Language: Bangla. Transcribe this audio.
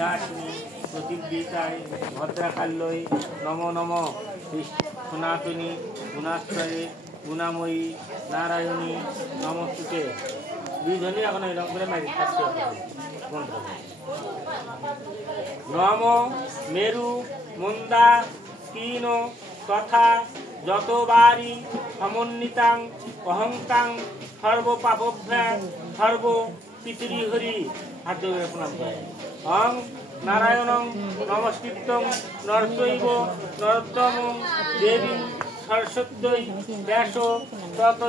বিনাশিনী প্রতিবিতায় ভদ্রাকাল্যই নমো নমঃ সনাতনী গুণাশ্রয়ে গুণাময়ী নারায়ণী নমস্তুতে। দুইজনই এখন এরকম করে মারি থাকতে হবে মন্ত্র। নম মেরু মন্দা স্কিন তথা যতবারি সমন্বিতাং অহংতাং সর্বপাপভ্যা সর্ব পিতৃহরি। হাত ধরে প্রণাম করে। অং নারায়ণং নমস্কৃত্যং নরচৈব নরোত্তমং দেবী সরস্বত্যৈ ব্যাস তত